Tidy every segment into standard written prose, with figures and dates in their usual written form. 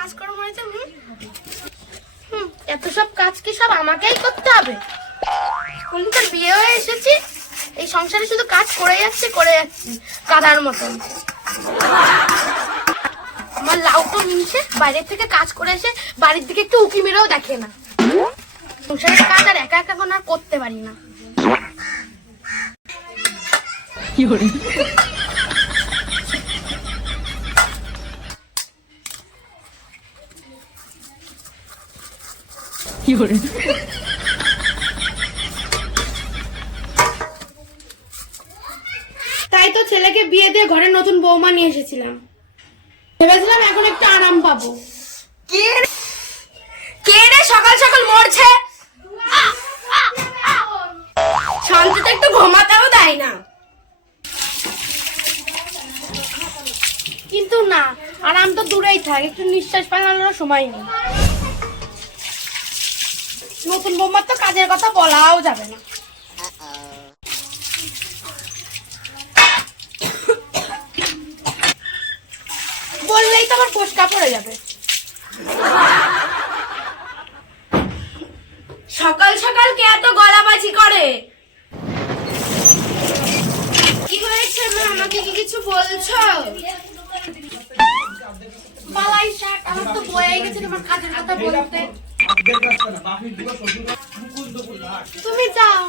কাজকর্ম হয়েছে। এত সব কাজ কি সব আমাকেই করতে হবে? কোনদিন তোর বিয়ে হয়ে এসেছি, এই সংসারে শুধু কাজ করে যাচ্ছি কাদার মতন। আমার লাউ তো মিশে বাইরের থেকে কাজ করে এসে বাড়ির দিকে একটু উকি মেরেও দেখে না। সংসারের কাজ আর একা একা আর করতে পারি না। কি করে কি করে তাই তো ছেলেকে বিয়ে দিয়ে ঘরে নতুন বৌমা নিয়ে এসেছিলাম, ভেবেছিলাম এখন একটু আরাম পাবো। কে রে সকাল সকাল মরছে? শান্তিতে একটু ঘুমাতেও দেয় না। কিন্তু না, আরাম তো দূরেই থাক, একটু নিঃশ্বাস ফেলানোর সময় নেই। নতুন বৌমার তো কাজের কথা বলাও যাবে না। বললেই তো আমার ফোসকা পড়ে যাবে। সকাল সকাল কে এত গলাবাজি করে? কি হয়েছে মা, আমাকে কি কিছু বলছো? বালাই শাক, আমার তো বয়ে গেছে তোমার কাজের কথা বলতে। তুমি যাও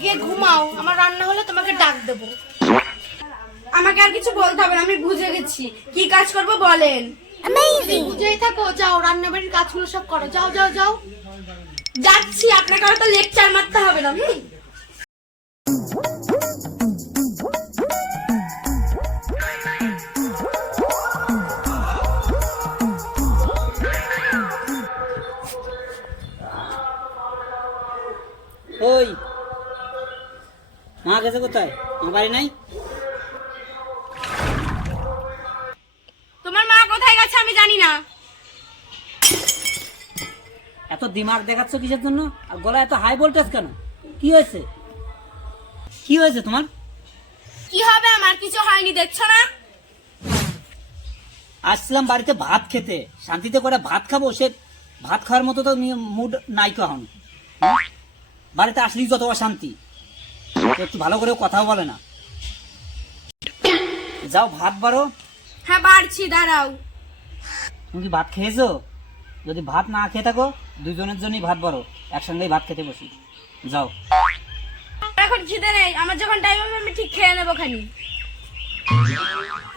গিয়ে ঘুমাও, আমার রান্না হলে তোমাকে ডাক দেবো। আমাকে আর কিছু বলতে হবে না, আমি বুঝে গেছি কি কাজ করবো বলেন। বুঝেই থাকো, যাও রান্না বাড়ির কাজগুলো সব করো, যাও যাও যাও। যাচ্ছি, আপনাকে আর তো লেকচার মারতে হবে না। ওই মা গেছে কোথায়? আমার বাড়ি নাই। তোমার মা কোথায় গেছে আমি জানি না। এত দিমাগ দেখাচ্ছ কিসের জন্য? আর গলা এত হাই ভোল্টেজ কেন? কি হয়েছে? কি হয়েছে তোমার? কি হবে, আমার কিছু হয়নি, দেখছো না? আসলাম বাড়িতে ভাত খেতে, শান্তিতে করে ভাত খাবো, সে ভাত খাওয়ার মতো তো মুড নাই কখন। বাড়িতে আসলেই যত অশান্তি, একটু ভালো করে কথাও বলে না। যাও ভাত বাড়ো। হ্যাঁ বাড়ছি, দাঁড়াও। তুমি কি ভাত খেয়েছো? যদি ভাত না খেয়ে থাকো, দুজনের জন্যই ভাত বাড়ো, একসঙ্গেই ভাত খেতে বসি। যাও। এখন খিদে নেই, আমার যখন টাইম হবে আমি ঠিক খেয়ে নেবো খানি।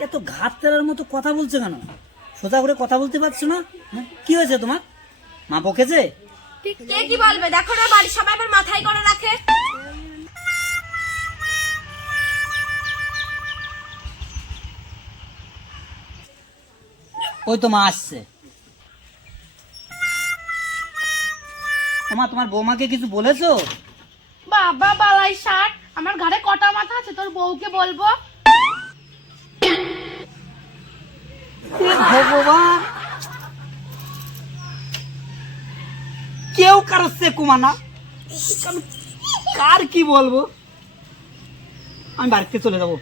এত ঘাত তেরার মতো কথা বলছে কেন? সোজা করে কথা বলতে পারছো না? কি হয়েছে তোমার? মা বকেছে? কে কি বলবে, দেখো না বাড়ির সবাই আবার মাথায় করে রাখে। ওই তো মা আসছে। মা তোমার বৌমাকে কিছু বলেছো? বাবা বালাই ষাট, আমার ঘরে কটা মাথা আছে, তোর বউকে বলবো? ভগবান, কেউ কারো সে কুমানা, কার কি বলবো? আমি বাড়িতে চলে যাবো।